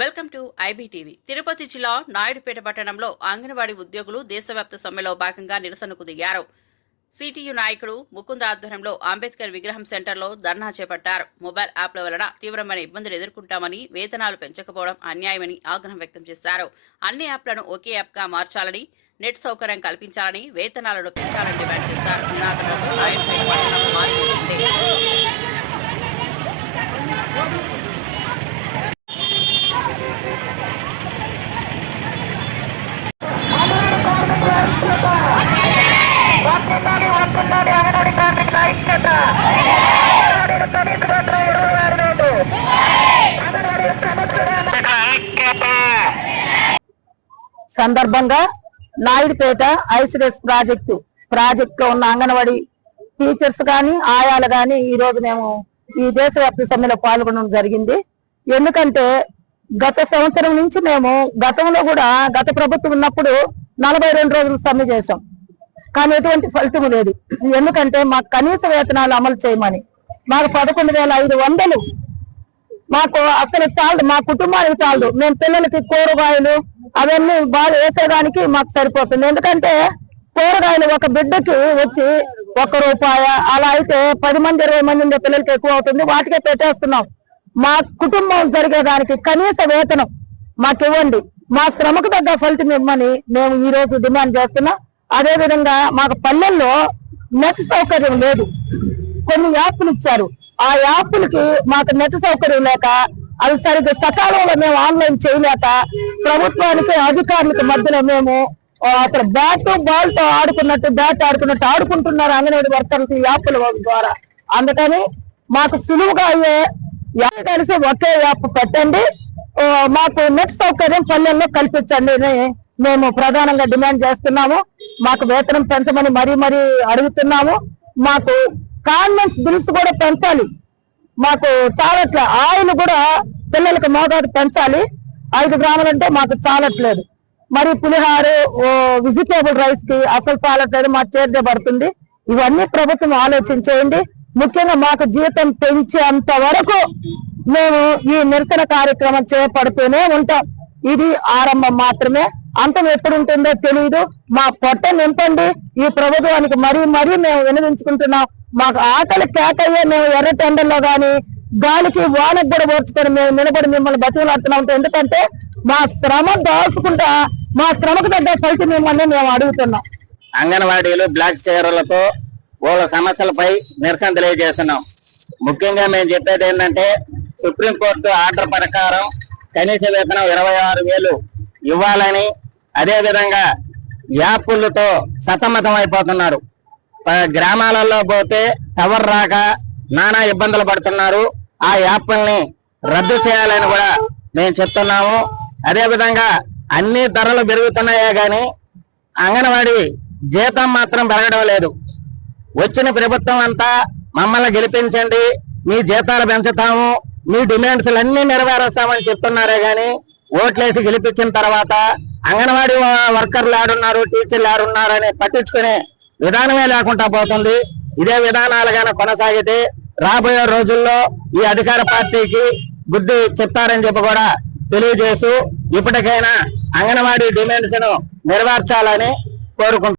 Welcome to IBTV. Tirupati జిల్లా నాయుడుపేట పట్టణంలో అంగన్వాడీ ఉద్యోగులు దేశవ్యాప్త సమ్మెలో భాగంగా నిరసనకు దిగారు. సిటియు నాయకుడు ముకుంద ఆధ్వర్యంలో అంబేద్కర్ విగ్రహం సెంటర్లో ధర్నా చేపట్టారు. మొబైల్ యాప్ల వలన తీవ్రమైన ఇబ్బందులు ఎదుర్కొంటామని, వేతనాలు పెంచకపోవడం అన్యాయమని ఆగ్రహం వ్యక్తం చేశారు. అన్ని యాప్లను ఒకే యాప్గా మార్చాలని, నెట్ సౌకర్యం కల్పించాలని, వేతనాలను పెంచాలని డిమాండ్ చేశారు. నినాదాలతో నాయుడుపేట పట్టణం మారిపోతుంది. సందర్భంగా నాయుడుపేట ఐసిడిఎస్ ప్రాజెక్టు లో ఉన్న అంగన్వాడీ టీచర్స్ గాని ఆయాలు గాని ఈ రోజు మేము ఈ దేశవ్యాప్త సమ్మెలో పాల్గొనడం జరిగింది. ఎందుకంటే గత సంవత్సరం నుంచి మేము గతంలో కూడా గత ప్రభుత్వం ఉన్నప్పుడు 42 రోజులు సమ్మె చేశాం. కానీ ఎటువంటి ఫలితం లేదు. ఎందుకంటే మాకు కనీస వేతనాలు అమలు చేయమని, మాకు 11,500 మాకు అసలు చాలు, మా కుటుంబానికి చాలు. మేము పిల్లలకి కూరగాయలు అవన్నీ బాగా వేసేదానికి మాకు సరిపోతుంది. ఎందుకంటే కూరగాయలు ఒక బిడ్డకి వచ్చి ₹1 అలా అయితే 10 మంది 20 మంది ఉండే పిల్లలకి ఎక్కువ అవుతుంది. వాటికే పెట్టేస్తున్నాం. మా కుటుంబం జరిగేదానికి కనీస వేతనం మాకు ఇవ్వండి, మా శ్రమకు తగ్గ ఫలితం ఇవ్వమని మేము ఈ రోజు డిమాండ్ చేస్తున్నాం. అదే విధంగా మాకు పల్లెల్లో నెట్ సౌకర్యం లేదు. కొన్ని యాప్లు ఇచ్చారు, ఆ యాప్లకి మాకు నెట్ సౌకర్యం లేక అవి సరిగ్గా సకాలంలో మేము ఆన్లైన్ చేయలేక ప్రభుత్వానికి అధికారులకు మధ్యలో మేము అసలు బ్యాట్ బాల్ తో ఆడుకున్నట్టు ఆడుకుంటున్నారు అంగన్వాడీ వర్కర్లు ఈ యాప్ల ద్వారా. అందుకని మాకు సులువుగా అయ్యే కలిసి ఒకే యాప్ పెట్టండి, మాకు నెట్ సౌకర్యం పల్లెల్లో కల్పించండి అని మేము ప్రధానంగా డిమాండ్ చేస్తున్నాము. మాకు వేతనం పెంచమని మరీ అడుగుతున్నాము. మాకు కాన్వెంట్స్ బిల్స్ కూడా పెంచాలి. మాకు చాలట్లే. ఆయిల్ కూడా పిల్లలకు మోతాదు పెంచాలి. 5 గ్రాములంటే మాకు చాలట్లేదు. మరి పులిహారు వెజిటేబుల్ రైస్ కి అసలు చాలట్లేదు, మా చేర్దే పడుతుంది. ఇవన్నీ ప్రభుత్వం ఆలోచించేయండి. ముఖ్యంగా మాకు జీతం పెంచేంత వరకు మేము ఈ నిరసన కార్యక్రమం చేపడుతూనే ఉంటాం. ఇది ఆరంభం మాత్రమే, అంతం ఎప్పుడు ఉంటుందో తెలియదు. మా పొట్ట నింపండి. ఈ ప్రభుత్వానికి మరీ మేము వినవించుకుంటున్నాం. మాకు ఆకలి కేకయ్యే మేము ఎర్ర టెండర్లో గాని గాలికి వానకు కూడా ఓర్చుకొని మేము నిలబడి మిమ్మల్ని బతిలాడుతున్నాం. ఎందుకంటే మా శ్రమ దాల్చుకుంటా మా శ్రమకు తగ్గ ఫలితం మిమ్మల్ని మేము అడుగుతున్నాం. అంగన్వాడీలు బ్లాక్ చైర్లతో వాళ్ళ సమస్యలపై నిరసన తెలియజేస్తున్నాం. ముఖ్యంగా మేము చెప్పేది ఏంటంటే సుప్రీంకోర్టు ఆర్డర్ ప్రకారం కనీస వేతనం 26,000 ఇవ్వాలని, అదే విధంగా యాప్లతో సతమతం అయిపోతున్నారు. గ్రామాలలో పోతే టవర్ రాక నానా ఇబ్బందులు పడుతున్నారు. ఆ యాప్ల్ని రద్దు చేయాలని కూడా మేము చెప్తున్నాము. అదే విధంగా అన్ని ధరలు పెరుగుతున్నాయే గాని అంగన్వాడీ జీతం మాత్రం పెరగడం లేదు. వచ్చిన ప్రభుత్వం అంతా మమ్మల్ని గెలిపించండి, మీ జీతాలు పెంచుతాము, మీ డిమాండ్స్ అన్ని నెరవేరుస్తామని చెప్తున్నారే గాని ఓట్లేసి గెలిపించిన తర్వాత అంగన్వాడీ వర్కర్లు ఆడున్నారు, టీచర్లు ఆడున్నారు అని పట్టించుకునే విధానమే లేకుండా పోతుంది. ఇదే విధానాలుగానే కొనసాగితే రాబోయే రోజుల్లో ఈ అధికార పార్టీకి బుద్ధి చెప్తారని చెప్పి కూడా తెలియజేస్తూ ఇప్పటికైనా అంగన్వాడీ డిమాండ్స్ ను నెరవేర్చాలని కోరుకుంటున్నాం.